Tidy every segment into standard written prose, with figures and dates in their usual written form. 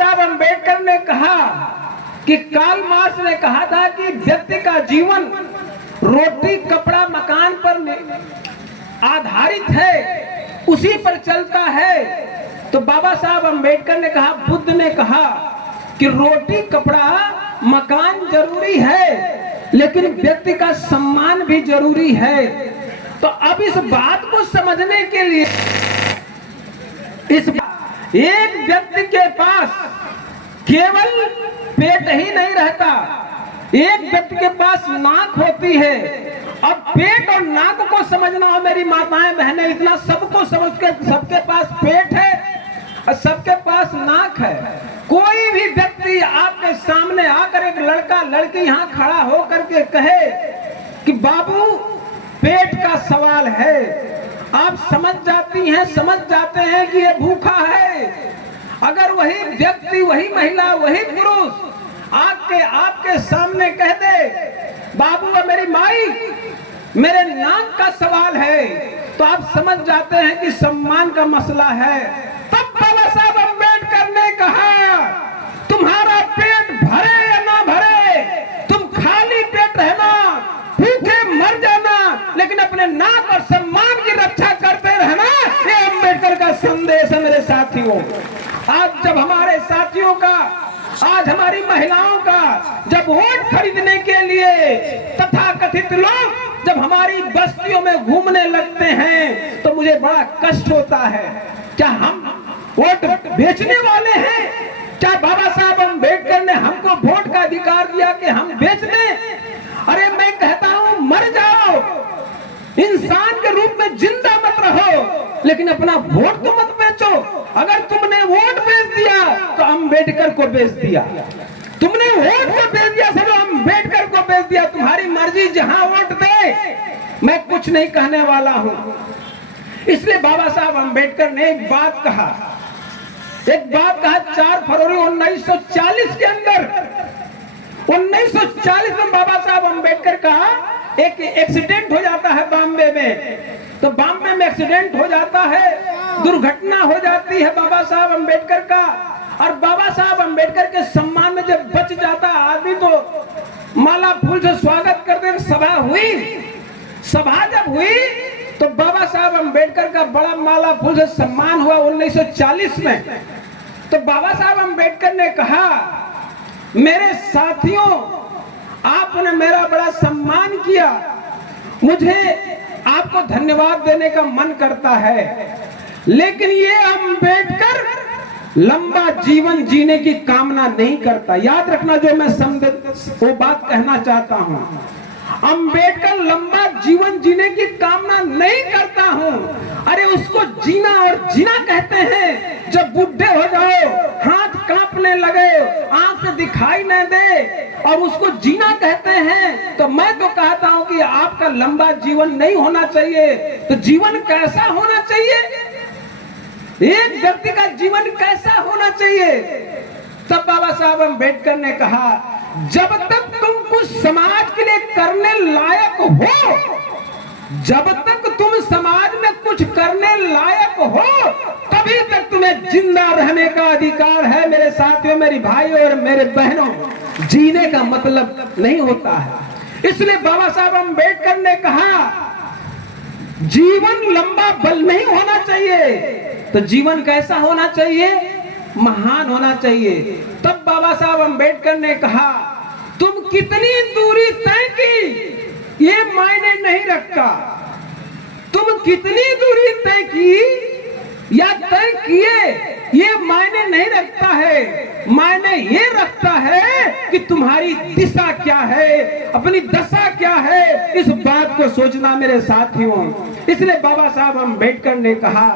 साहब अम्बेडकर ने कहा कि कार्ल मार्क्स ने कहा था कि व्यक्ति का जीवन रोटी कपड़ा मकान पर आधारित है, उसी पर चलता है। तो बाबा साहब अम्बेडकर ने कहा, बुद्ध ने कहा कि रोटी कपड़ा मकान जरूरी है, लेकिन व्यक्ति का सम्मान भी जरूरी है। तो अब इस बात को समझने के लिए एक व्यक्ति के पास केवल पेट ही नहीं रहता, एक व्यक्ति के पास नाक होती है। अब पेट और नाक को समझना हो मेरी माताएं बहनें, इतना सबको समझ के सबके पास पेट है और सबके पास नाक है। कोई भी व्यक्ति आपके सामने आकर, एक लड़का लड़की यहाँ खड़ा होकर के कहे कि बाबू पेट का सवाल है, आप समझ जाती हैं, समझ जाते हैं कि ये भूखा है। अगर वही व्यक्ति, वही महिला, वही पुरुष आपके सामने कह दे, बाबू और मेरी माई मेरे नाक का सवाल है, तो आप समझ जाते हैं कि सम्मान का मसला है। तब बाबा साहब अम्बेडकर ने कहा, तुम्हारा पेट भरे या ना भरे, तुम खाली पेट रहना, भूखे मर जाना, लेकिन अपने नाक और सम्मान की रक्षा करते रहना। ये अम्बेडकर का संदेश है मेरे साथियों। आज जब हमारे साथियों का, आज हमारी महिलाओं का जब वोट खरीदने के लिए तथाकथित लोग जब हमारी बस्तियों में घूमने लगते हैं तो मुझे बड़ा कष्ट होता है। क्या हम वोट बेचने वाले हैं? क्या बाबा साहब अम्बेडकर ने हमको वोट का अधिकार दिया कि हम बेच दें? अरे मैं कहता हूं, मर जाओ, इंसान के रूप में जिंदा मत रहो, लेकिन अपना वोट तो मत बेचो। अगर तुमने वोट बेच दिया तो अम्बेडकर को बेच दिया, तुमने वोट को बेच दिया, सब अम्बेडकर को बेच दिया। तुम्हारी मर्जी, जहां वोट दे। मैं कुछ नहीं कहने वाला हूं। इसलिए बाबा साहब अम्बेडकर ने एक बात कहा 4 फरवरी 1940 के अंदर, 1940 में बाबा साहब अम्बेडकर का एक एक्सीडेंट हो जाता है बॉम्बे में। तो बॉम्बे में एक्सीडेंट हो जाता है, दुर्घटना हो जाती है बाबा साहब अम्बेडकर का। और बाबा साहब अम्बेडकर के सम्मान में जब बच जाता आदमी तो माला फूल से स्वागत करते। सभा जब हुई तो बाबा साहब अम्बेडकर का बड़ा माला फूल से सम्मान हुआ 1940 में। तो बाबा साहब अम्बेडकर ने कहा, मेरे साथियों, आपने मेरा बड़ा सम्मान किया, मुझे आपको धन्यवाद देने का मन करता है, लेकिन ये अम्बेडकर लंबा जीवन जीने की कामना नहीं करता। याद रखना जो मैं वो बात कहना चाहता हूं, अम्बेडकर लंबा जीवन जीने की कामना नहीं करता हूं। अरे उसको जीना और जीना कहते हैं जब बुढ़े हो जाओ, हाथ कांपने लगे, आंख से दिखाई न दे, और उसको जीना कहते हैं। तो मैं तो कहता हूं कि आपका लंबा जीवन नहीं होना चाहिए। तो जीवन कैसा होना चाहिए? एक व्यक्ति का जीवन कैसा होना चाहिए? तब बाबा साहब अम्बेडकर ने कहा, जब तक तुम कुछ समाज के लिए करने लायक हो, जब तक तुम समाज में कुछ करने लायक हो, तभी तक तुम्हें जिंदा रहने का अधिकार है। मेरे साथियों, मेरी भाइयों और मेरे बहनों, जीने का मतलब नहीं होता है। इसलिए बाबा साहब अम्बेडकर ने कहा, जीवन लंबा बल नहीं होना चाहिए। तो जीवन कैसा होना चाहिए? महान होना चाहिए। तब बाबा साहब अम्बेडकर ने कहा, तुम कितनी दूरी तय की ये मायने नहीं रखता, तुम कितनी दूरी तय की या तय किए ये मायने नहीं रखता है। मायने ये रखता है कि तुम्हारी दिशा क्या है, अपनी दशा क्या है, इस बात को सोचना मेरे साथियों। इसलिए बाबा साहब अम्बेडकर ने कहा,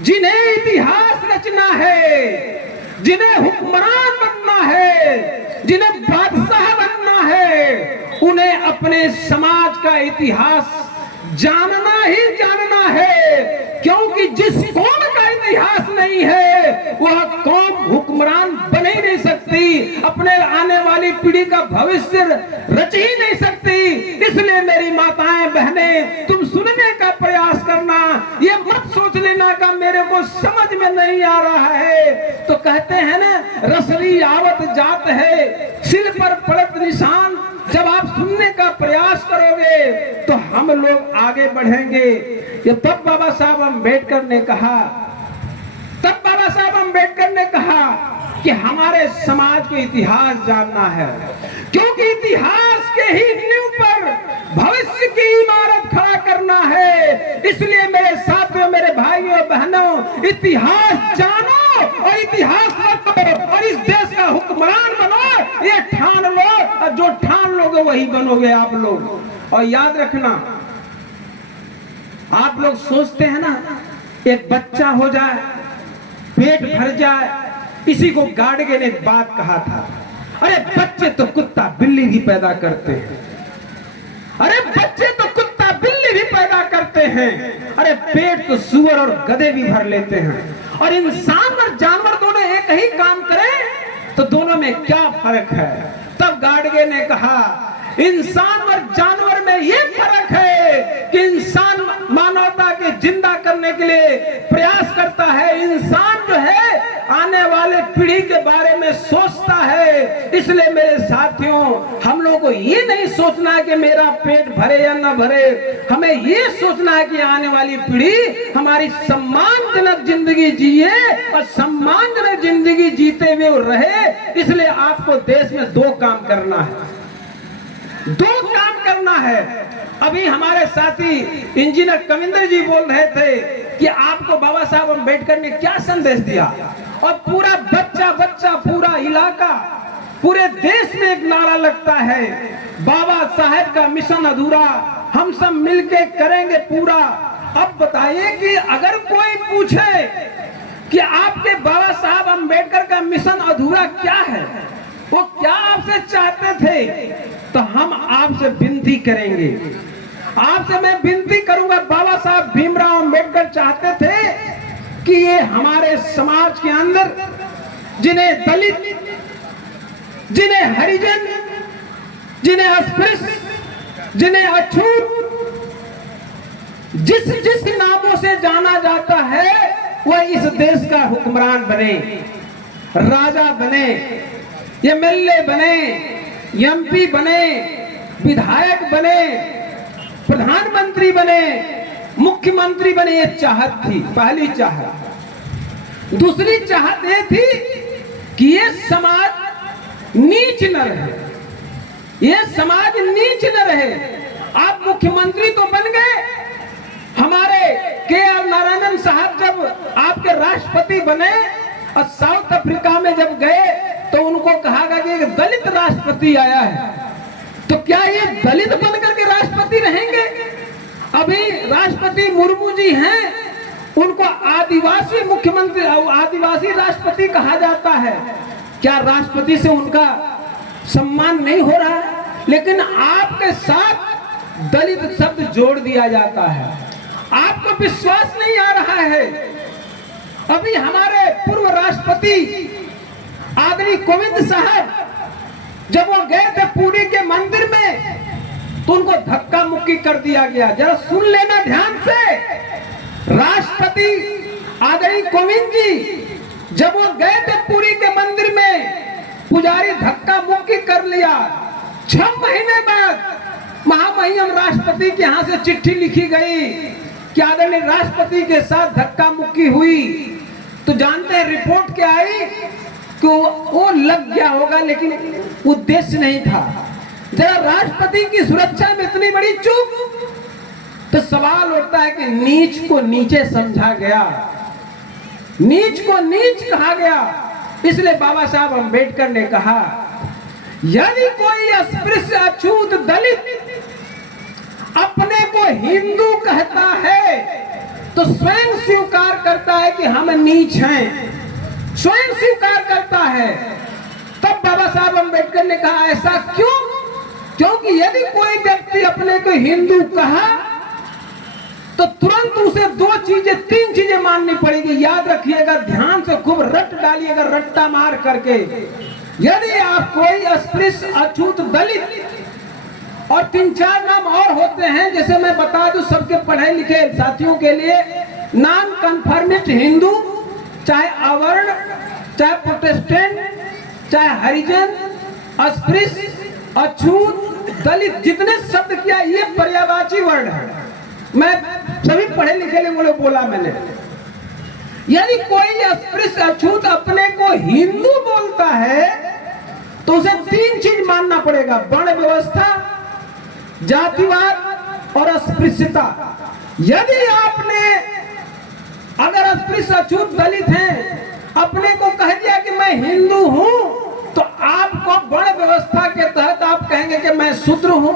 जिन्हें इतिहास रचना है, जिन्हें हुक्मरान बनना है, जिन्हें बादशाह बनना है, उन्हें अपने समाज का इतिहास जानना ही जानना है। क्योंकि जिस कौम का इतिहास नहीं है वह कौम हुक्मरान बन ही नहीं सकती, अपने आने वाली पीढ़ी का भविष्य रच ही नहीं सकती। इसलिए मेरी माताएं बहनें, तुम सुनने का प्रयास करना, ये मत सोच लेना का मेरे को समझ में नहीं आ रहा है। तो कहते हैं ना, रसली आवत जात है, सिर पर पड़त निशान। जब आप सुनने का प्रयास करोगे तो हम लोग आगे बढ़ेंगे। ये तब बाबा साहब अम्बेडकर ने कहा कि हमारे समाज को इतिहास जानना है, क्योंकि इतिहास के ही नींव पर भविष्य की इमारत खड़ा करना है। इसलिए मेरे साथियों, मेरे भाइयों बहनों, इतिहास जानो और इतिहास रखो और इस देश का हुक्मरान बनो। ये ठान लो, और जो ठान लोगे वही बनोगे आप लोग। और याद रखना, आप लोग सोचते हैं ना, एक बच्चा हो जाए, पेट भर जाए, इसी को गाडगे ने एक बात कहा था, अरे बच्चे तो कुत्ता बिल्ली भी पैदा करते हैं। अरे बच्चे तो कुत्ता बिल्ली भी पैदा करते हैं, अरे पेट तो सुअर और गधे भी भर लेते हैं। और इंसान और जानवर दोनों एक ही काम करें तो दोनों में क्या फर्क है? तब गाडगे ने कहा, इंसान और जानवर में ये फर्क है कि इंसान मानवता के जिंदा करने के लिए प्रयास करता है। इंसान जो है आने वाले पीढ़ी के बारे में सोचता है। इसलिए मेरे साथियों, हम लोगों को ये नहीं सोचना है कि मेरा पेट भरे या न भरे, हमें ये सोचना है कि आने वाली पीढ़ी हमारी सम्मानजनक जिंदगी जिए और सम्मानजनक जिंदगी जीते हुए रहे। इसलिए आपको देश में दो काम करना है। अभी हमारे साथी इंजीनियर कविंदर जी बोल रहे थे कि आपको बाबा साहब अम्बेडकर ने क्या संदेश दिया, और पूरा बच्चा पूरा इलाका, पूरे देश में एक नारा लगता है, बाबा साहब का मिशन अधूरा, हम सब मिलके करेंगे पूरा। अब बताइए कि अगर कोई पूछे कि आपके बाबा साहब अम्बेडकर का मिशन अधूरा क्या है, वो क्या आपसे चाहते थे, तो हम आपसे विनती करेंगे, आपसे मैं विनती करूंगा। बाबा साहब भीमराव अम्बेडकर चाहते थे कि ये हमारे समाज के अंदर जिन्हें दलित, जिन्हें हरिजन, जिन्हें अस्पृश्य, जिन्हें अछूत, जिस नामों से जाना जाता है, वह इस देश का हुक्मरान बने, राजा बने, एमएलए बने, एमपी बने, विधायक बने, प्रधानमंत्री बने, मुख्यमंत्री बने। ये चाहत थी, पहली चाहत। दूसरी चाहत ये थी कि ये समाज नीच न रहे, ये समाज नीच न रहे। आप मुख्यमंत्री तो बन गए, हमारे के.आर. नारायणन साहब जब आपके राष्ट्रपति बने और साउथ अफ्रीका में जब गए तो उनको कहा गया कि एक दलित राष्ट्रपति आया है, तो क्या ये दलित बनकर के राष्ट्रपति रहेंगे? अभी राष्ट्रपति मुर्मू जी हैं, उनको आदिवासी मुख्यमंत्री, आदिवासी राष्ट्रपति कहा जाता है। क्या राष्ट्रपति से उनका सम्मान नहीं हो रहा है? लेकिन आपके साथ दलित शब्द जोड़ दिया जाता है। आपको विश्वास नहीं आ रहा है। अभी हमारे पूर्व राष्ट्रपति आदरणीय कोविंद साहब जब वो गए थे पुरी के मंदिर में, तो उनको धक्का मुक्की कर दिया गया। जरा सुन लेना ध्यान से, राष्ट्रपति आदरणीय कोविंद जी जब वो गए थे पुरी के मंदिर में, पुजारी धक्का मुक्की कर लिया। 6 महीने बाद महामहिम राष्ट्रपति के यहाँ से चिट्ठी लिखी गई कि आदरणीय राष्ट्रपति के साथ धक्का मुक्की हुई। तो जानते हैं रिपोर्ट क्या आई कि वो लग गया होगा, लेकिन उद्देश्य नहीं था। जरा राष्ट्रपति की सुरक्षा में इतनी बड़ी चूक, तो सवाल उठता है कि नीच को नीचे समझा गया, नीच को नीच कहा गया। इसलिए बाबा साहब अम्बेडकर ने कहा, यदि कोई अस्पृश्य, अछूत, दलित अपने को हिंदू कहता है तो स्वयं स्वीकार करता है कि हम नीच हैं, स्वयं स्वीकार करता है। तब बाबा साहब अम्बेडकर ने कहा, ऐसा क्यों? क्योंकि यदि कोई व्यक्ति अपने को हिंदू कहा तो तुरंत उसे 2 चीजें, 3 चीजें माननी पड़ेगी। याद रखिएगा, ध्यान से खूब रट डालिएगा, रट्टा मार करके। यदि आप कोई अस्पृश्य, अछूत, दलित और 3-4 नाम और होते हैं, जैसे मैं बता दूं सबके पढ़े लिखे साथियों के लिए। नॉन कन्फर्मिस्ट हिंदू, चाहे अवर्ण, चाहे प्रोटेस्टेंट, चाहे हरिजन, अस्पृश्य, अछूत, दलित, जितने शब्द किया ये पर्यायवाची वर्ण है। मैं सभी पढ़े लिखे लोगों बोला मैंने। यानी कोई अस्पृश्य अछूत अपने को हिंदू बोलता है तो उसे 3 चीज मानना पड़ेगा: वर्ण व्यवस्था, जातिवाद और अस्पृश्यता। यदि आपने अगर अस्पृश्य अछूत दलित हैं अपने को कह दिया कि मैं हिंदू हूं, तो आपको वर्ण व्यवस्था के तहत आप कहेंगे कि मैं शूद्र हूं।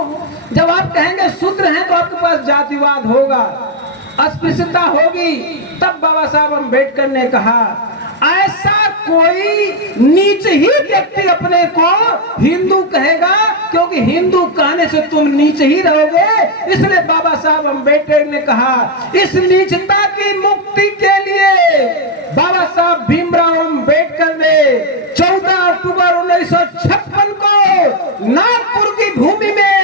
जब आप कहेंगे शूद्र हैं तो आपके पास जातिवाद होगा, अस्पृश्यता होगी। तब बाबा साहब अम्बेडकर ने कहा ऐसा कोई नीच ही व्यक्ति अपने को हिंदू कहेगा, क्योंकि हिंदू कहने से तुम नीच ही रहोगे। इसलिए बाबा साहब अम्बेडकर ने कहा इस नीचता की मुक्ति के लिए बाबा साहब भीमराव अम्बेडकर ने 14 अक्टूबर 1956 को नागपुर की भूमि में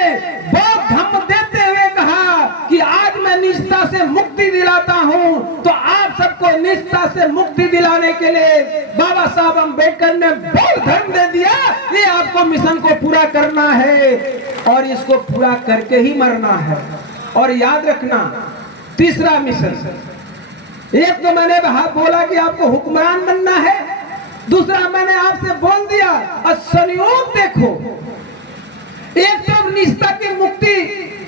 बौद्ध धम्म देते हुए कहा कि आज मैं निष्ठा से मुक्ति दिलाता हूं। तो आप सबको निष्ठा से मुक्ति दिलाने के लिए बाबा साहब अम्बेडकर ने बौद्ध धर्म दे दिया। ये आपको मिशन को पूरा करना है और इसको पूरा करके ही मरना है। और याद रखना, तीसरा मिशन, एक तो मैंने बोला कि आपको हुक्मरान बनना है, दूसरा मैंने आपसे बोल दिया और संयोग देखो, एक तरफ निष्ठा की मुक्ति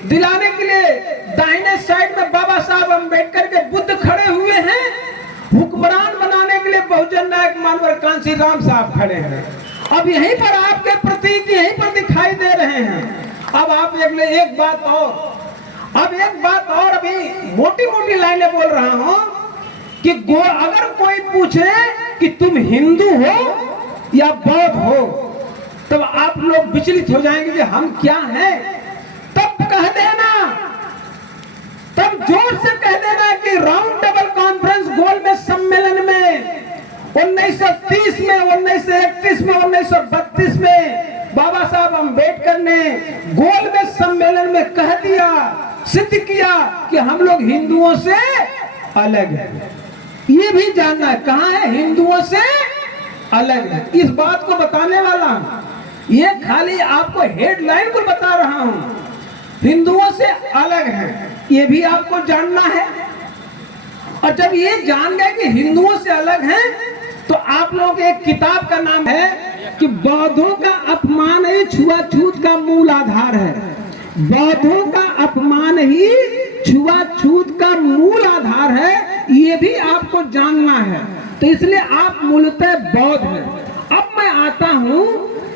दिलाने के लिए दाहिने साइड में बाबा साहब अम्बेडकर के बुद्ध खड़े हुए हैं, हुक्मरान बनाने के लिए बहुजन नायक मानवर कांसी राम साहब खड़े हैं। अब यहीं पर आपके प्रतीक यहीं पर दिखाई दे रहे हैं। अब आप एक बात और अभी मोटी मोटी लाइनें बोल रहा हूं कि अगर कोई पूछे कि तुम हिंदू हो या बौद्ध हो, तब आप लोग विचलित हो जाएंगे कि हम क्या हैं। तब कह देना, तब जोर से कह देना कि राउंड टेबल कॉन्फ्रेंस गोलमेज सम्मेलन में 1930 में, 1931 में, 1932 में बाबा साहब अम्बेडकर ने गोलमेज सम्मेलन में कह दिया, सिद्ध किया कि हम लोग हिंदुओं से अलग हैं। ये भी जानना है कहां है, हिंदुओं से अलग है। इस बात को बताने वाला हूं, ये खाली आपको हेडलाइन को बता रहा हूं, हिंदुओं से अलग है, ये भी आपको जानना है। और जब ये जान गए कि हिंदुओं से अलग हैं, तो आप लोग एक किताब का नाम है कि बौद्धों का अपमान ही छुआछूत का मूल आधार है। बौद्धों का अपमान ही छुआछूत का मूल आधार है, ये भी आपको जानना है। तो इसलिए आप मूलतः बौद्ध हैं। अब मैं आता हूं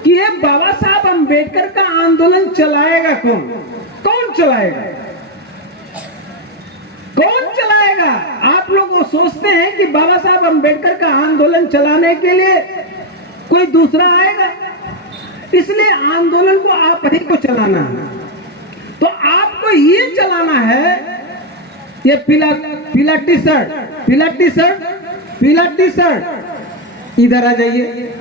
कि ये बाबा साहब अम्बेडकर का आंदोलन चलाएगा कौन? कौन चलाएगा? कौन चलाएगा? आप लोग वो सोचते हैं कि बाबा साहब अम्बेडकर का आंदोलन चलाने के लिए कोई दूसरा आएगा, इसलिए आंदोलन को आप ही को चलाना है। तो आपको ये चलाना है, ये पीला टी शर्ट, इधर आ जाइए।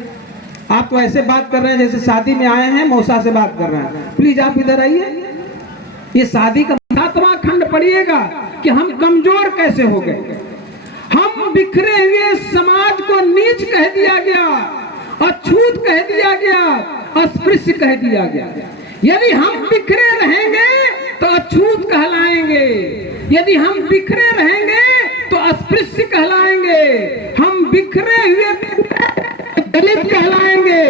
आप तो ऐसे बात कर रहे हैं जैसे शादी में आए हैं, मौसा से बात कर रहे हैं। प्लीज आप इधर आइए। ये शादी का 7वां खंड पढ़िएगा कि हम कमजोर कैसे हो गए। हम बिखरे हुए समाज को नीच कह दिया गया, अछूत कह दिया गया, अस्पृश्य कह दिया गया। यदि हम बिखरे रहेंगे तो अछूत कहलाएंगे, यदि हम बिखरे रहेंगे तो अस्पृश्य कहलाएंगे, हम बिखरे हुए दलित कहलाएंगे,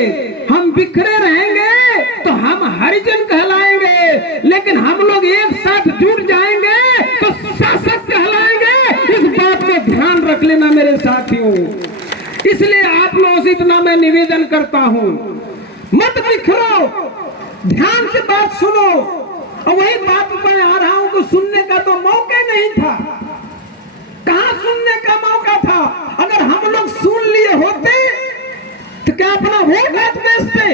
हम बिखरे रहेंगे तो हम हरिजन कहलाएंगे, लेकिन हम लोग एक साथ जुट जाएंगे तो शासक कहलाएंगे। इस बात को ध्यान रख लेना मेरे साथियों। इसलिए आप लोगों से इतना मैं निवेदन करता हूं, मत बिखरो, ध्यान से बात सुनो। और वही बात मैं आ रहा हूं कि सुनने का तो मौका नहीं था। कहां सुनने का मौका था? अगर हम लोग सुन लिए होते तो क्या अपना वोट आज बेचते?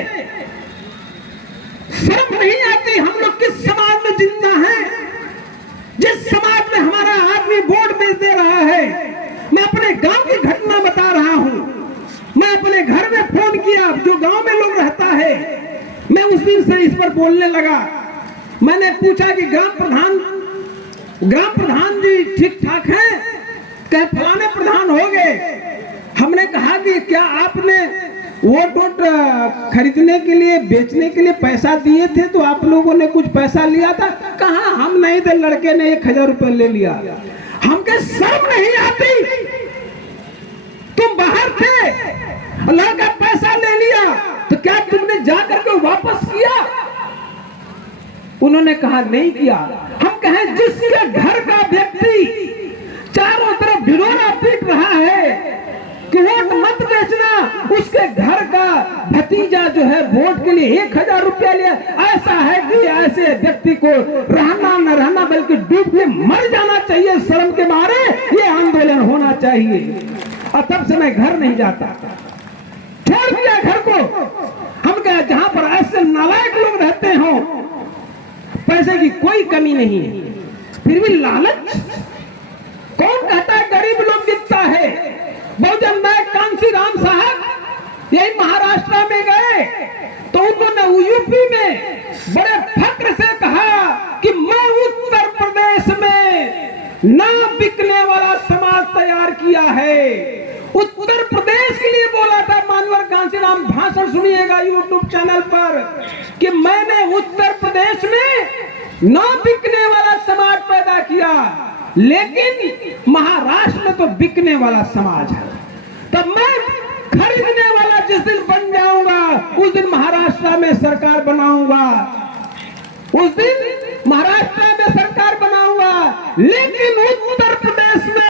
शर्म नहीं आती? हम लोग किस समाज में जिंदा हैं, जिस समाज में हमारा आदमी वोट बेच दे रहा है। मैं अपने गांव की घटना बता रहा हूं। मैं अपने घर में फोन किया, जो गांव में लोग रहता है, मैं उस दिन से इस पर बोलने लगा। मैंने पूछा कि ग्राम प्रधान जी ठीक ठाक हैं? कहे फलाने प्रधान हो गए। हमने कहा कि क्या आपने वोट खरीदने के लिए, बेचने के लिए पैसा दिए थे तो आप लोगों ने कुछ पैसा लिया था? कहा हम नहीं थे, लड़के ने 1000 रुपये ले लिया। हम कहे शर्म नहीं आती? तुम बाहर थे, लड़का पैसा ले लिया तो क्या तुमने जाकर के वापस किया? उन्होंने कहा नहीं किया। हम कहें जिसके घर का व्यक्ति चारों तरफ ढिढोरा पीट रहा है कि वोट मत बेचना, उसके घर का भतीजा जो है वोट के लिए 1000 रुपया लिया, ऐसा है कि ऐसे व्यक्ति को रहना न रहना बल्कि डूब के मर जाना चाहिए शर्म के मारे। ये आंदोलन होना चाहिए। और तब से मैं घर नहीं जाता, छोड़ दिया घर को। हम कहे जहां पर ऐसे नालायक लोग रहते हो, पैसे की कोई कमी नहीं है, फिर भी लालच। कौन कहता है गरीब लोग गिरता है? बहुजन नायक कांसी राम साहब यही महाराष्ट्र में गए तो उन्होंने यूपी में बड़े फक्र से कहा कि मैं उत्तर प्रदेश में ना बिकने वाला समाज तैयार किया है। उत्तर प्रदेश के लिए बोला था मानवर कांसीराम, भाषण सुनिएगा यूट्यूब चैनल पर, कि मैंने उत्तर प्रदेश में ना बिकने वाला समाज पैदा किया, लेकिन महाराष्ट्र में तो बिकने वाला समाज है। तब मैं खरीदने वाला जिस दिन बन जाऊंगा, उस दिन महाराष्ट्र में सरकार बनाऊंगा, उस दिन